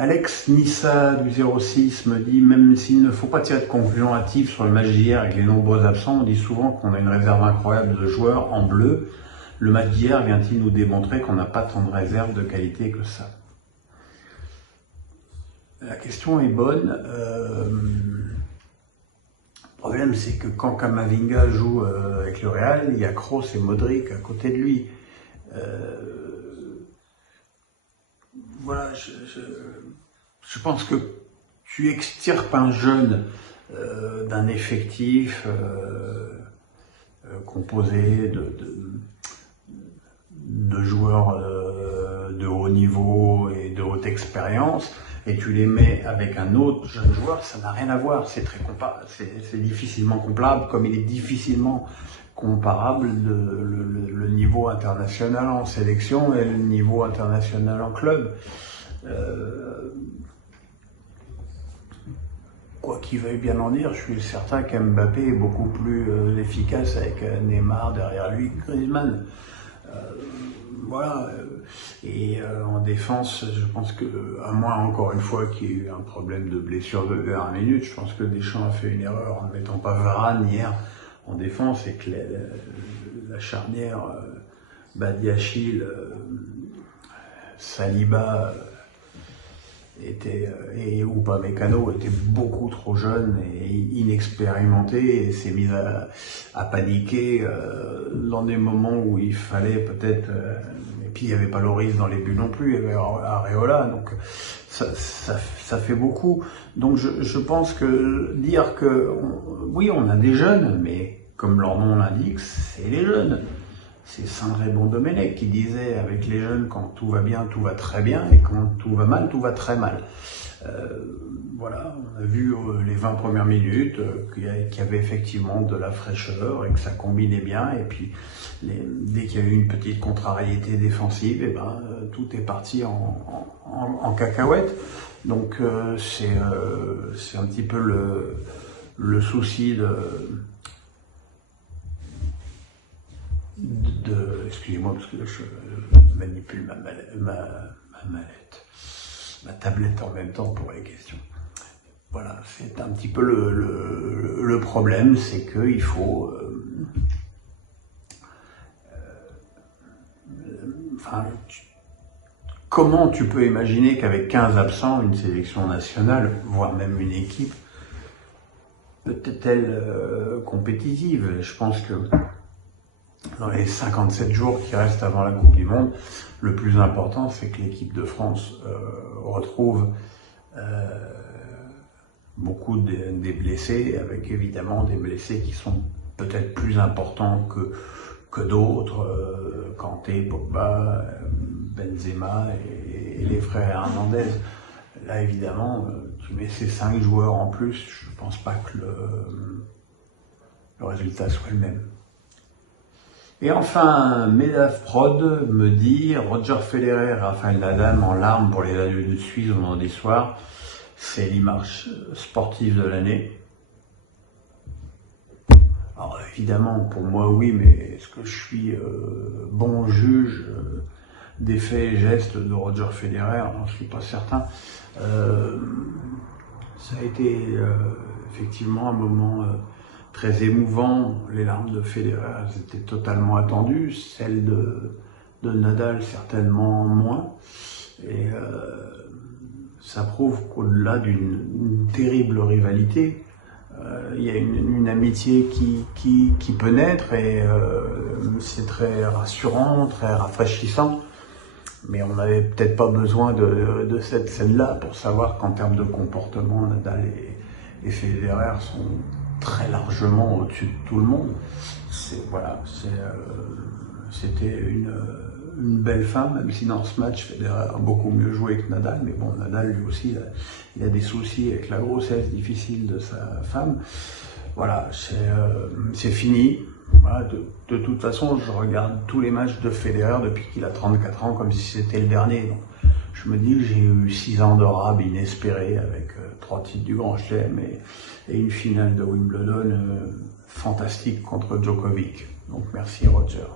Alex Nissa du 06 me dit, même s'il ne faut pas tirer de conclusion hâtive sur le match d'hier avec les nombreux absents, on dit souvent qu'on a une réserve incroyable de joueurs en bleu. Le match d'hier vient-il nous démontrer qu'on n'a pas tant de réserve de qualité que ça? La question est bonne. Le problème, c'est que quand Camavinga joue avec le Real, il y a Kroos et Modric à côté de lui. Voilà, je pense que tu extirpes un jeune d'un effectif composé de joueurs de haut niveau et de haute expérience, et tu les mets avec un autre jeune joueur, ça n'a rien à voir, c'est difficilement comparable, comme il est difficilement comparable le niveau international en sélection et le niveau international en club. Quoi qu'il veuille bien en dire, je suis certain qu'Mbappé est beaucoup plus efficace avec Neymar derrière lui que Griezmann. Voilà. Et en défense, je pense que, à moins encore une fois qu'il y ait eu un problème de blessure de dernière minute, je pense que Deschamps a fait une erreur en ne mettant pas Varane hier en défense, et que la charnière Badiachil, Saliba et Upamecano était beaucoup trop jeune et inexpérimenté, et s'est mis à paniquer dans des moments où il fallait peut-être. Et puis il n'y avait pas Loris dans les buts non plus, il y avait Areola, donc ça fait beaucoup. Donc je pense que dire que oui, on a des jeunes, mais comme leur nom l'indique, c'est les jeunes. C'est Saint-Raymond Domenech qui disait, avec les jeunes, quand tout va bien, tout va très bien, et quand tout va mal, tout va très mal. Voilà, on a vu les 20 premières minutes qu'il y avait effectivement de la fraîcheur et que ça combinait bien, et puis dès qu'il y a eu une petite contrariété défensive, et tout est parti en cacahuète. Donc c'est un petit peu le souci excusez-moi parce que là je manipule ma tablette en même temps pour les questions. Voilà, c'est un petit peu le problème, c'est qu'il faut comment tu peux imaginer qu'avec 15 absents, une sélection nationale, voire même une équipe, peut-être compétitive? Je pense que dans les 57 jours qui restent avant la Coupe du Monde, le plus important, c'est que l'équipe de France retrouve beaucoup des blessés, avec évidemment des blessés qui sont peut-être plus importants que d'autres, Kanté, Pogba, Benzema et les frères Hernandez. Là, évidemment, tu mets ces 5 joueurs en plus, je ne pense pas que le résultat soit le même. Et enfin, Medaf Prod me dit, Roger Federer et Rafael Nadal en larmes pour les adieux de Suisse vendredi soir, c'est l'image sportive de l'année. Alors évidemment, pour moi oui, mais est-ce que je suis bon juge des faits et gestes de Roger Federer? Je ne suis pas certain. Ça a été effectivement un moment très émouvant. Les larmes de Federer étaient totalement attendues, celles de Nadal certainement moins. Et ça prouve qu'au-delà d'une terrible rivalité, il y a une amitié qui peut naître, et c'est très rassurant, très rafraîchissant. Mais on n'avait peut-être pas besoin de cette scène-là pour savoir qu'en termes de comportement, Nadal et Federer sont très largement au-dessus de tout le monde. C'était une belle fin, même si dans ce match, Federer a beaucoup mieux joué que Nadal. Mais bon, Nadal, lui aussi, il a des soucis avec la grossesse difficile de sa femme. Voilà, c'est fini. Voilà, de toute façon, je regarde tous les matchs de Federer depuis qu'il a 34 ans, comme si c'était le dernier. Donc, je me dis que j'ai eu 6 ans de rab inespérés, avec 3 titres du Grand Chelem et une finale de Wimbledon fantastique contre Djokovic. Donc merci Roger.